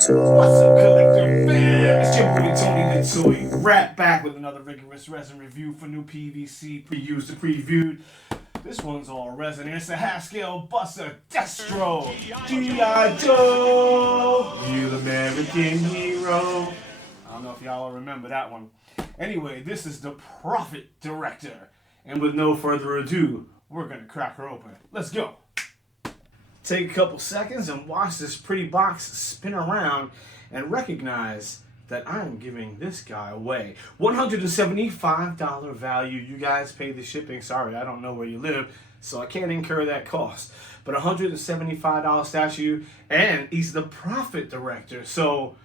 What's up, collector fam? It's your boy Tony the Toy, right back with another rigorous resin review for new PVC pre-used and previewed. This one's all resin. It's a half-scale buster Destro, G.I. Joe, real American hero. I don't know if y'all remember that one. Anyway, this is the Prophet Director. And with no further ado, we're gonna crack her open. Let's go. Take a couple seconds and watch this pretty box spin around and recognize that I'm giving this guy away. $175 value. You guys pay the shipping. Sorry, I don't know where you live, so I can't incur that cost. But $175 statue, and he's the Prophet Director, so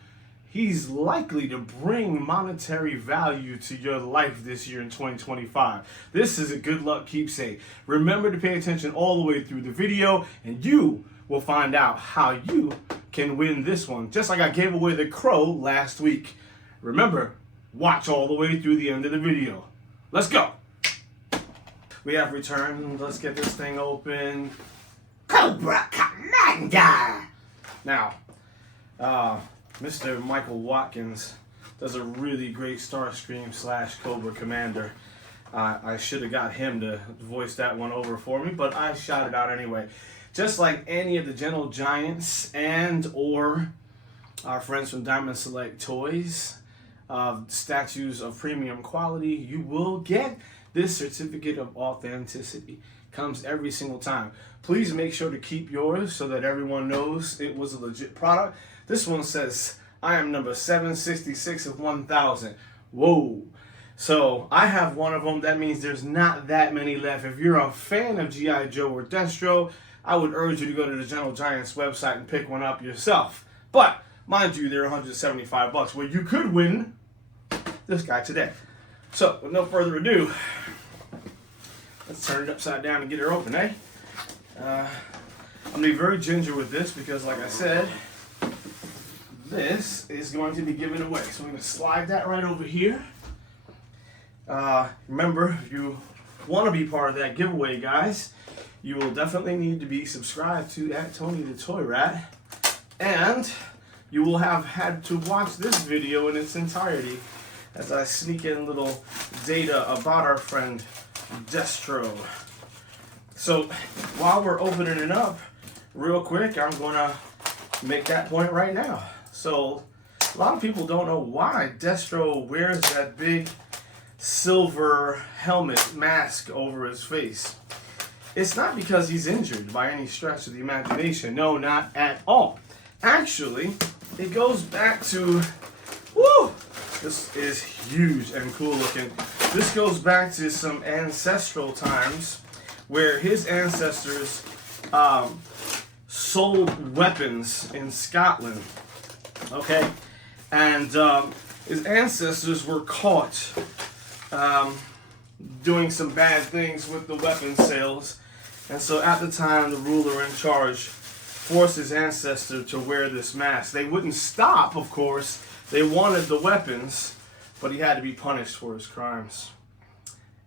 he's likely to bring monetary value to your life this year in 2025. This is a good luck keepsake. Remember to pay attention all the way through the video, and you will find out how you can win this one, just like I gave away the crow last week. Remember, watch all the way through the end of the video. Let's go. We have returned. Let's get this thing open. Cobra Commander. Now, Mr. Michael Watkins does a really great Starscream / Cobra Commander. I should have got him to voice that one over for me, but I shot it out anyway. Just like any of the Gentle Giants and or our friends from Diamond Select Toys, statues of premium quality, you will get this certificate of authenticity. Comes every single time. Please make sure to keep yours so that everyone knows it was a legit product. This one says, I am number 766 of 1,000. Whoa. So I have one of them. That means there's not that many left. If you're a fan of G.I. Joe or Destro, I would urge you to go to the Gentle Giants website and pick one up yourself. But mind you, they're $175, where you could win this guy today. So with no further ado, let's turn it upside down and get her open, eh? I'm gonna be very ginger with this because, like I said, this is going to be given away. So I'm gonna slide that right over here. Remember, if you want to be part of that giveaway, guys, you will definitely need to be subscribed to @Tony the Toy Rat, and you will have had to watch this video in its entirety as I sneak in little data about our friend Destro. So while we're opening it up, real quick, I'm gonna make that point right now. So a lot of people don't know why Destro wears that big silver helmet mask over his face. It's not because he's injured by any stretch of the imagination. No, not at all. Actually, it goes back to, woo, this is huge and cool looking. This goes back to some ancestral times where his ancestors sold weapons in Scotland, okay? And his ancestors were caught doing some bad things with the weapon sales. And so at the time, the ruler in charge forced his ancestor to wear this mask. They wouldn't stop, of course. They wanted the weapons, but he had to be punished for his crimes.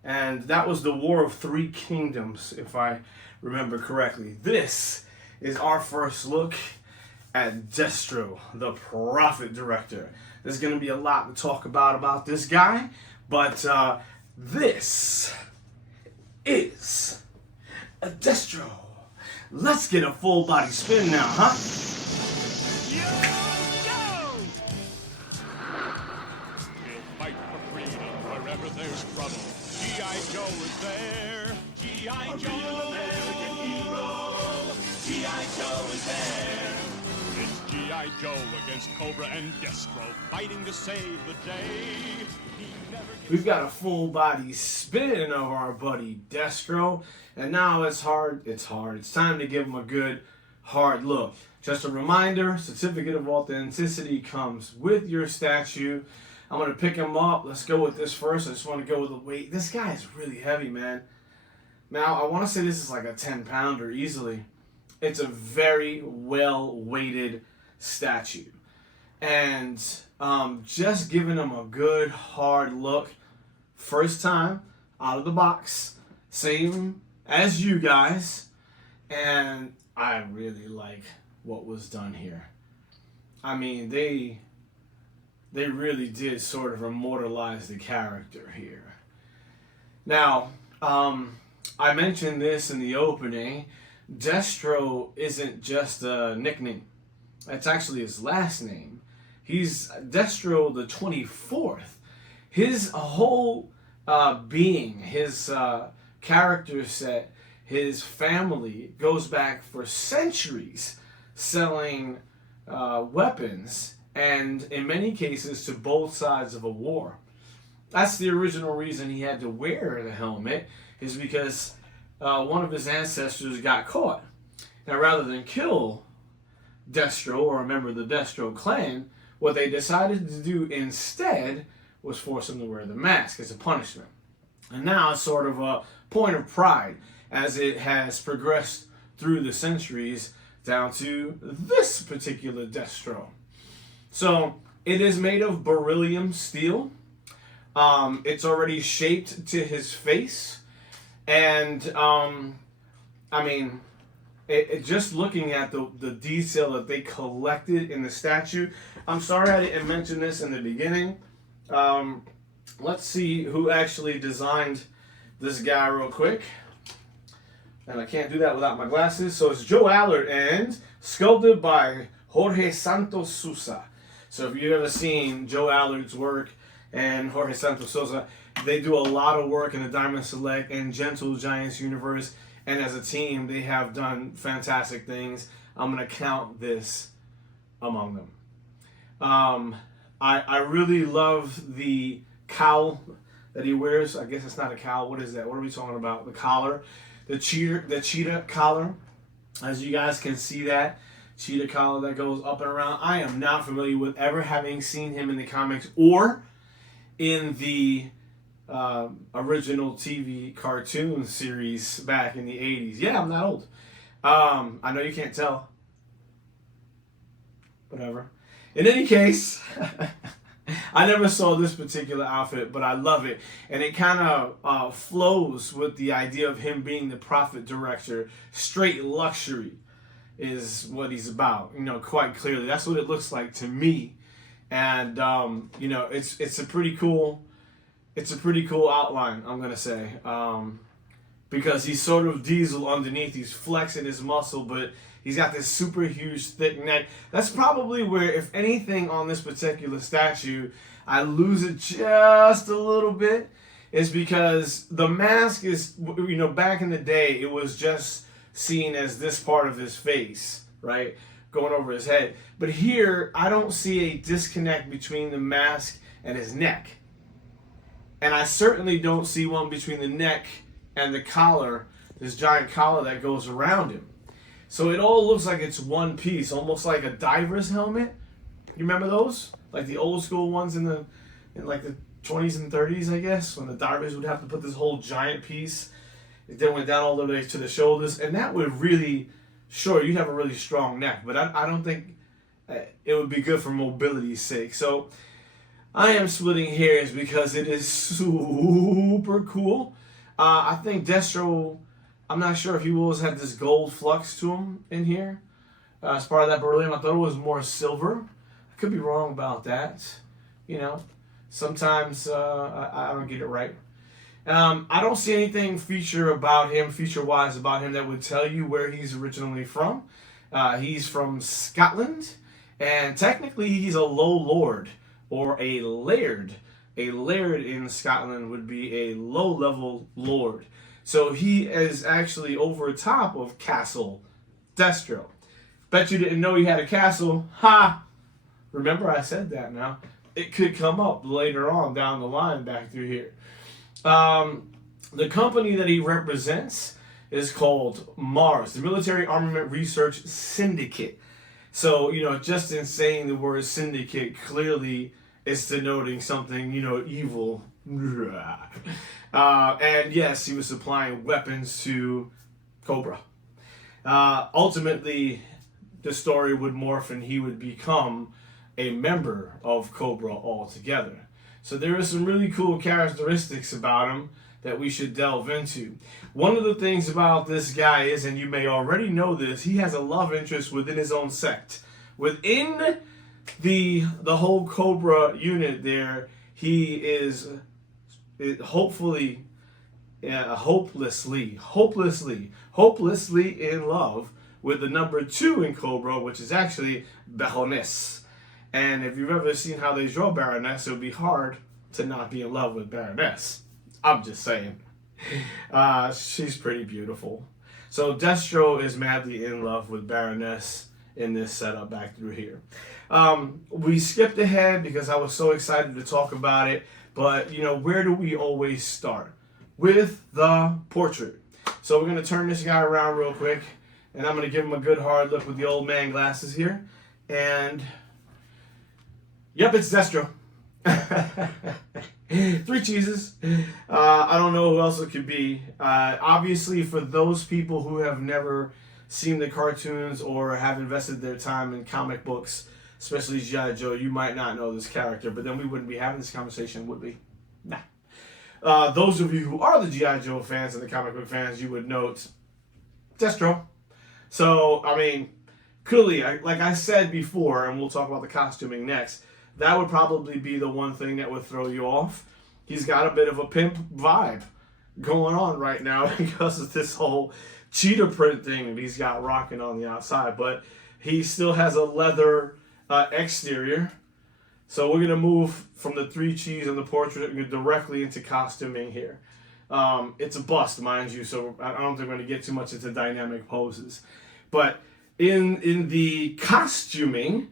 And that was the War of Three Kingdoms, if I remember correctly. This is our first look at Destro, the Prophet Director. There's going to be a lot to talk about this guy, but this is a Destro. Let's get a full body spin now, huh? We'll fight for freedom wherever there's trouble. G.I. Joe is there. G.I. Joe, American hero. G.I. Joe is there. It's G.I. Joe against Cobra and Destro, fighting to save the day. We've got a full body spin of our buddy Destro, and now it's time to give him a good hard look. Just a reminder, certificate of authenticity comes with your statue. I'm going to pick him up. Let's go with this first. I just want to go with the weight. This guy is really heavy, man. Now, I want to say this is like a 10-pounder easily. It's a very well-weighted statue. And just giving him a good hard look. First time out of the box. Same as you guys. And I really like what was done here. I mean, they really did sort of immortalize the character here. Now, I mentioned this in the opening. Destro isn't just a nickname. That's actually his last name. He's Destro the 24th. His whole being, his character set, his family goes back for centuries selling weapons, and in many cases to both sides of a war. That's the original reason he had to wear the helmet, is because one of his ancestors got caught. Now, rather than kill Destro or a member of the Destro clan, what they decided to do instead was force him to wear the mask as a punishment. And now it's sort of a point of pride as it has progressed through the centuries down to this particular Destro. So it is made of beryllium steel. It's already shaped to his face. And I mean, just looking at the detail that they collected in the statue. I'm sorry I didn't mention this in the beginning. Let's see who actually designed this guy real quick. And I can't do that without my glasses. So it's Joe Allard and sculpted by Jorge Santos Sousa. So if you've ever seen Joe Allard's work and Jorge Santos Sousa, they do a lot of work in the Diamond Select and Gentle Giants universe. And as a team, they have done fantastic things. I'm going to count this among them. I really love the cowl that he wears. I guess it's not a cowl. What is that? What are we talking about? The collar. The cheetah collar. As you guys can see that. Cheetah collar that goes up and around. I am not familiar with ever having seen him in the comics or in the original TV cartoon series back in the 80s. Yeah, I'm not old. I know you can't tell. Whatever. In any case, I never saw this particular outfit, but I love it. And it kind of flows with the idea of him being the profit director. Straight luxury is what he's about, quite clearly. That's what it looks like to me. And, it's a pretty cool outline, I'm going to say. Because he's sort of diesel underneath. He's flexing his muscle, but he's got this super huge thick neck. That's probably where, if anything on this particular statue, I lose it just a little bit, is because the mask is, back in the day, it was just seen as this part of his face, right? Going over his head. But here, I don't see a disconnect between the mask and his neck. And I certainly don't see one between the neck and the collar, this giant collar that goes around him. So it all looks like it's one piece, almost like a diver's helmet. You remember those? Like the old school ones in the 20s and 30s, I guess, when the divers would have to put this whole giant piece. It then went down all the way to the shoulders, and that would really, sure, you'd have a really strong neck, but I don't think it would be good for mobility's sake. So I am splitting hairs because it is super cool. I think Destro, I'm not sure if he always had this gold flux to him in here. As part of that beryllium, I thought it was more silver. I could be wrong about that. Sometimes I don't get it right. I don't see anything feature-wise about him that would tell you where he's originally from. He's from Scotland, and technically he's a low lord or a laird. A laird in Scotland would be a low-level lord. So he is actually over top of Castle Destro. Bet you didn't know he had a castle. Ha! Remember I said that now. It could come up later on down the line back through here. The company that he represents is called MARS, the Military Armament Research Syndicate. So, just in saying the word syndicate, clearly it's denoting something, evil. And yes, he was supplying weapons to Cobra. Ultimately, the story would morph and he would become a member of Cobra altogether. So there are some really cool characteristics about him that we should delve into. One of the things about this guy is, and you may already know this, he has a love interest within his own sect. Within the whole Cobra unit there, he is hopefully, hopelessly in love with the number 2 in Cobra, which is actually Baroness. And if you've ever seen how they draw Baroness, it would be hard to not be in love with Baroness. I'm just saying. She's pretty beautiful. So Destro is madly in love with Baroness in this setup back through here. We skipped ahead because I was so excited to talk about it. But, you know, where do we always start? With the portrait. So we're going to turn this guy around real quick. And I'm going to give him a good hard look with the old man glasses here. And, yep, it's Destro. 3 cheeses. I don't know who else it could be. Obviously, for those people who have never seen the cartoons or have invested their time in comic books, especially G.I. Joe, you might not know this character, but then we wouldn't be having this conversation, would we? Nah. Those of you who are the G.I. Joe fans and the comic book fans, you would note Destro. So, I mean, clearly, like I said before, and we'll talk about the costuming next, that would probably be the one thing that would throw you off. He's got a bit of a pimp vibe going on right now because of this whole cheetah print thing that he's got rocking on the outside. But he still has a leather exterior. So we're going to move from the 3 cheese and the portrait directly into costuming here. It's a bust, mind you, so I don't think we're going to get too much into dynamic poses. But in the costuming,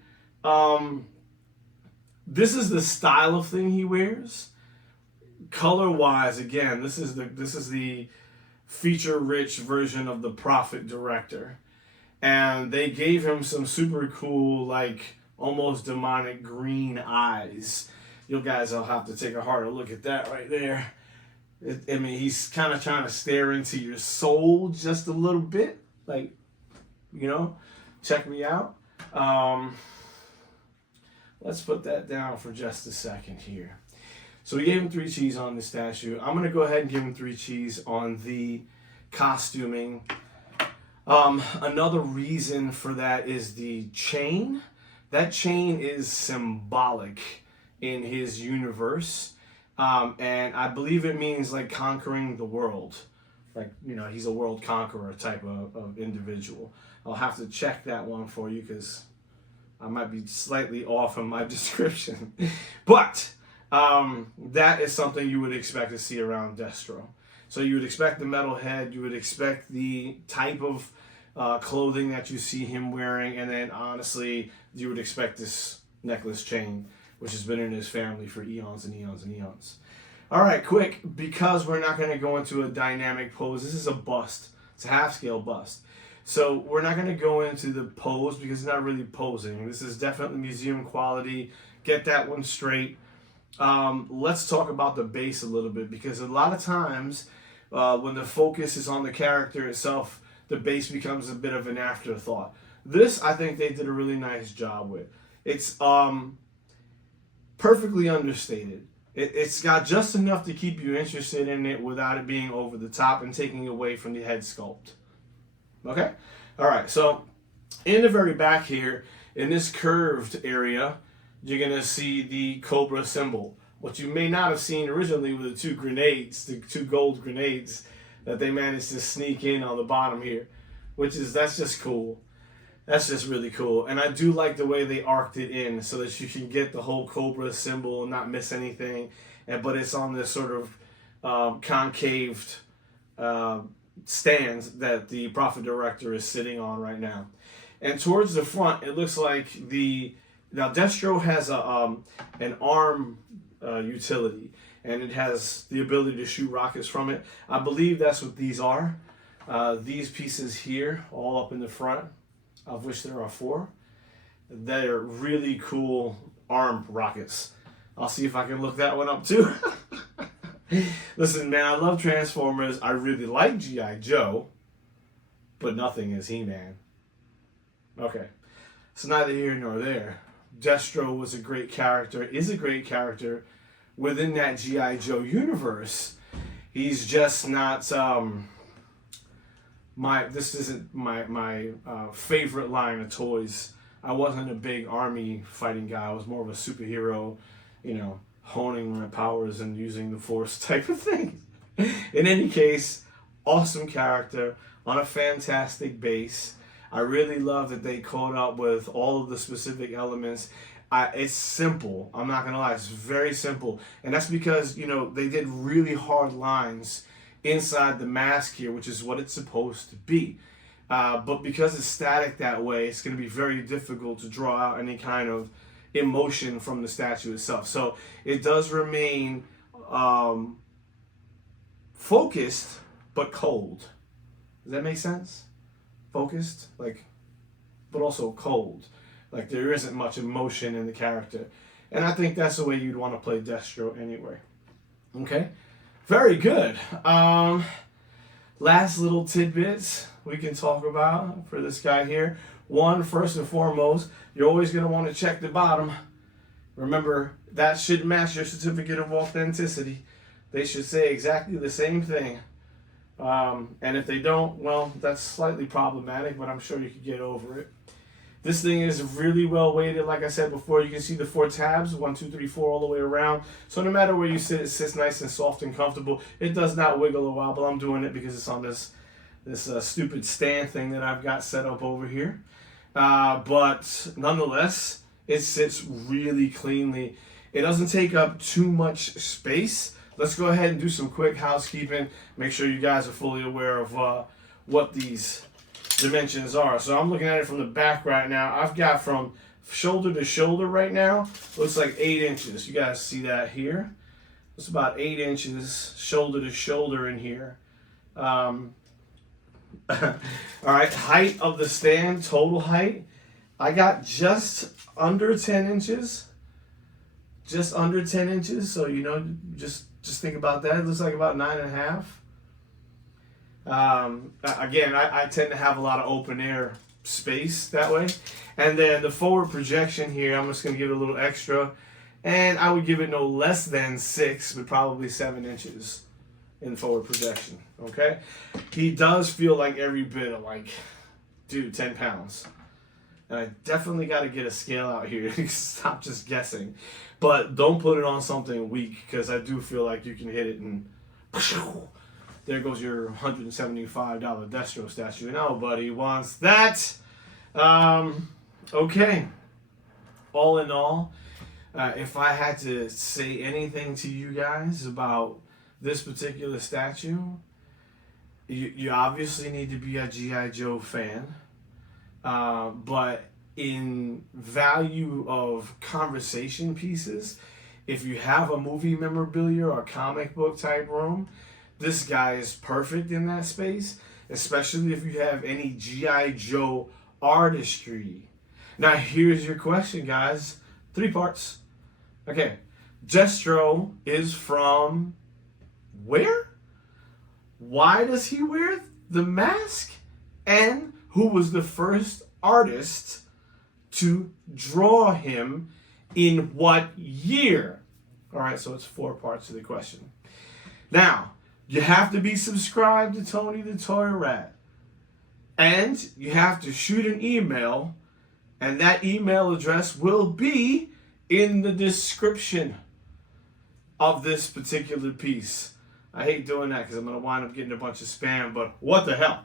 this is the style of thing he wears. Color-wise, again, this is the feature-rich version of the Prophet director. And they gave him some super cool, like, almost demonic green eyes. You guys will have to take a harder look at that right there. I mean, he's kind of trying to stare into your soul just a little bit. Like, you know, check me out. Let's put that down for just a second here. So we gave him 3 cheese on the statue. I'm going to go ahead and give him 3 cheese on the costuming. Another reason for that is the chain. That chain is symbolic in his universe. And I believe it means like conquering the world. Like, you know, he's a world conqueror type of individual. I'll have to check that one for you because I might be slightly off in my description. But that is something you would expect to see around Destro. So you would expect the metal head, you would expect the type of clothing that you see him wearing, and then honestly, you would expect this necklace chain, which has been in his family for eons and eons and eons. All right, quick, because we're not going to go into a dynamic pose. This is a bust. It's a half-scale bust. So we're not going to go into the pose because it's not really posing. This is definitely museum quality. Get that one straight. Let's talk about the base a little bit because a lot of times when the focus is on the character itself, the base becomes a bit of an afterthought. This, I think they did a really nice job with. It's perfectly understated. It's got just enough to keep you interested in it without it being over the top and taking away from the head sculpt. Okay? All right, so in the very back here, in this curved area, you're going to see the Cobra symbol. What you may not have seen originally were the 2 grenades, the 2 gold grenades that they managed to sneak in on the bottom here, that's just cool. That's just really cool. And I do like the way they arced it in so that you can get the whole Cobra symbol and not miss anything. But it's on this sort of concaved stand that the Prophet Director is sitting on right now. And towards the front, it looks like now Destro has an arm utility. And it has the ability to shoot rockets from it. I believe that's what these are. These pieces here, all up in the front, of which there are 4. They're really cool arm rockets. I'll see if I can look that one up too. Listen, man, I love Transformers. I really like G.I. Joe. But nothing is He-Man. Okay. It's neither here nor there. Destro was a great character, is a great character within that G.I. Joe universe. He's just not this isn't my favorite line of toys I wasn't a big army fighting guy. I was more of a superhero, honing my powers and using the force type of thing. In any case, awesome character on a fantastic base. I really love that they caught up with all of the specific elements. It's simple. I'm not gonna lie. It's very simple, and that's because they did really hard lines inside the mask here, which is what it's supposed to be. But because it's static that way, it's going to be very difficult to draw out any kind of emotion from the statue itself. So it does remain focused but cold. Does that make sense? Focused, but also cold. Like there isn't much emotion in the character. And I think that's the way you'd want to play Destro anyway. Okay? Very good. Last little tidbits we can talk about for this guy here. One, first and foremost, you're always going to want to check the bottom. Remember, that should match your certificate of authenticity. They should say exactly the same thing. And if they don't, well, that's slightly problematic, but I'm sure you could get over it. This thing is really well weighted. Like I said before, you can see the 4 tabs, 1, 2, 3, 4, all the way around. So no matter where you sit, it sits nice and soft and comfortable. It does not wiggle a while, but I'm doing it because it's on this stupid stand thing that I've got set up over here. But nonetheless, it sits really cleanly. It doesn't take up too much space. Let's go ahead and do some quick housekeeping. Make sure you guys are fully aware of what these dimensions are. So I'm looking at it from the back right now. I've got from shoulder to shoulder right now, looks like 8 inches. You guys see that here? It's about 8 inches shoulder to shoulder in here. All right, height of the stand, total height, I got just under 10 inches. Just under 10 inches. So just think about that. It looks like about 9.5. Again, I tend to have a lot of open air space that way. And then the forward projection here, I'm just going to give it a little extra. And I would give it no less than 6, but probably 7 inches in forward projection. Okay? He does feel like every bit of 10 pounds. And I definitely got to get a scale out here to stop just guessing. But don't put it on something weak, because I do feel like you can hit it and there goes your $175 Destro statue. Nobody wants that. Okay. All in all, if I had to say anything to you guys about this particular statue, you obviously need to be a G.I. Joe fan. But in value of conversation pieces, if you have a movie memorabilia or comic book type room, this guy is perfect in that space, especially if you have any G.I. Joe artistry. Now, here's your question, guys. 3 parts. Okay. Destro is from where? Why does he wear the mask? And who was the first artist to draw him in what year? All right, so it's 4 parts to the question. Now, you have to be subscribed to Tony the Toy Rat. And you have to shoot an email, and that email address will be in the description of this particular piece. I hate doing that because I'm going to wind up getting a bunch of spam, but what the hell?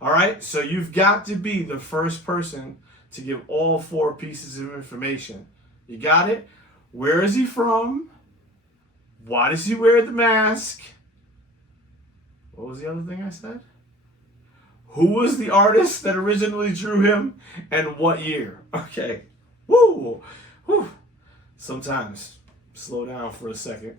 All right, so you've got to be the first person to give all 4 pieces of information. You got it? Where is he from? Why does he wear the mask? What was the other thing I said? Who was the artist that originally drew him and what year? Okay. Woo! Woo! Sometimes slow down for a second.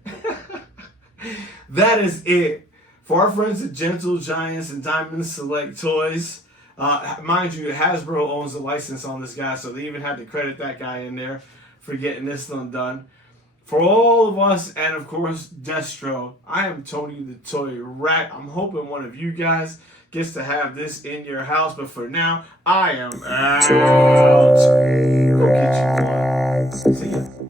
That is it. For our friends at Gentle Giants and Diamond Select Toys, mind you, Hasbro owns the license on this guy, so they even had to credit that guy in there for getting this one done. For all of us, and of course, Destro, I am Tony the Toy Rat. I'm hoping one of you guys gets to have this in your house, but for now, I am out. Go get you one. See ya.